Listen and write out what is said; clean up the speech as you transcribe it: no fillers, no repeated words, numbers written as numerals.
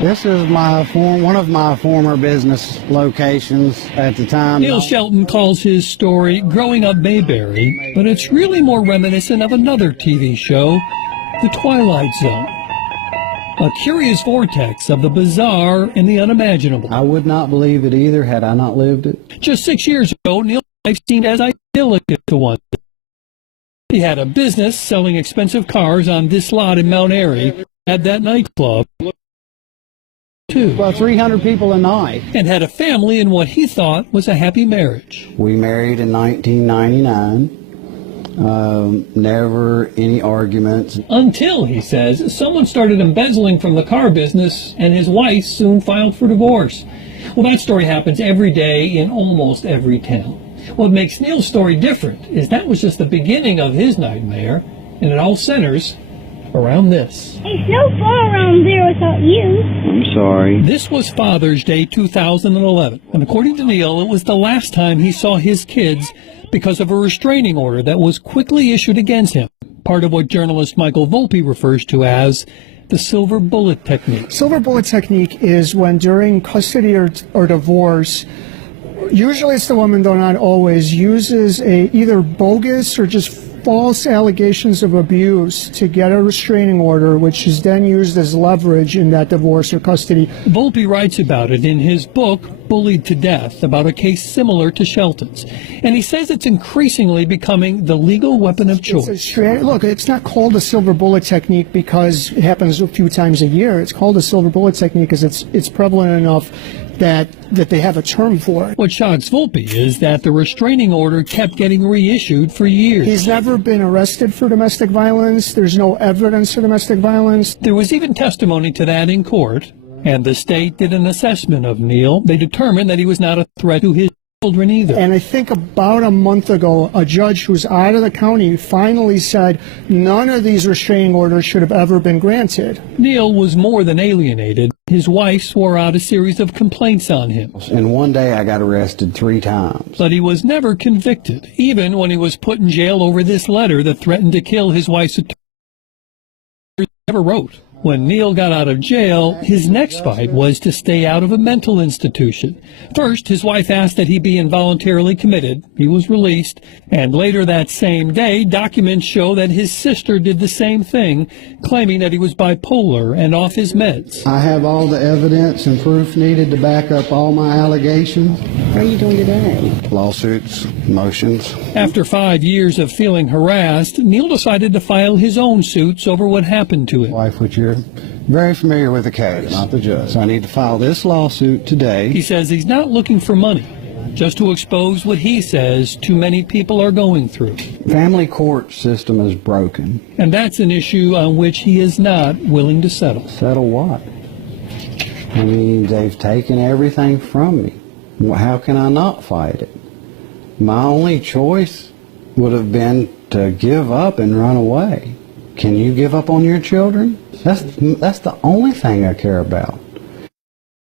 This is one of my former business locations at the time. Neil Shelton calls his story Growing Up Mayberry, but it's really more reminiscent of another TV show, The Twilight Zone. A curious vortex of the bizarre and the unimaginable. I would not believe it either had I not lived it. Just 6 years ago, Neil's life seemed as idyllic as to one. He had a business selling expensive cars on this lot in Mount Airy, had that nightclub, too. About 300 people a night. And had a family in what he thought was a happy marriage. We married in 1999. Never any arguments. Until, he says, someone started embezzling from the car business and his wife soon filed for divorce. Well, that story happens every day in almost every town. What makes Neil's story different is that was just the beginning of his nightmare, and it all centers around this. It's no fun around there without you. I'm sorry. This was Father's Day 2011, and according to Neil, it was the last time he saw his kids because of a restraining order that was quickly issued against him, part of what journalist Michael Volpe refers to as the silver bullet technique. Silver bullet technique is when during custody or divorce, usually it's the woman, though not always, uses either bogus or just false allegations of abuse to get a restraining order, which is then used as leverage in that divorce or custody. Volpe writes about it in his book, Bullied to Death, about a case similar to Shelton's. And he says it's increasingly becoming the legal weapon of choice. Look, it's not called a silver bullet technique because it happens a few times a year. It's called a silver bullet technique because it's prevalent enough that they have a term for it. What shocks Volpe is that the restraining order kept getting reissued for years. He's never been arrested for domestic violence. There's no evidence of domestic violence. There was even testimony to that in court, and the state did an assessment of Neil. They determined that he was not a threat to his children either. And I think about a month ago, a judge who's out of the county finally said none of these restraining orders should have ever been granted. Neil was more than alienated. His wife swore out a series of complaints on him. And one day I got arrested 3 times. But he was never convicted, even when he was put in jail over this letter that threatened to kill his wife's attorney. He never wrote. When Neil got out of jail, his next fight was to stay out of a mental institution. First, his wife asked that he be involuntarily committed. He was released. And later that same day, documents show that his sister did the same thing, claiming that he was bipolar and off his meds. I have all the evidence and proof needed to back up all my allegations. How are you doing today? Lawsuits, motions. After 5 years of feeling harassed, Neil decided to file his own suits over what happened to him. Wife, which you're very familiar with the case, not the judge. So I need to file this lawsuit today. He says he's not looking for money, just to expose what he says too many people are going through. Family court system is broken. And that's an issue on which he is not willing to settle. Settle what? I mean, they've taken everything from me. How can I not fight it? My only choice would have been to give up and run away. Can you give up on your children? That's the only thing I care about.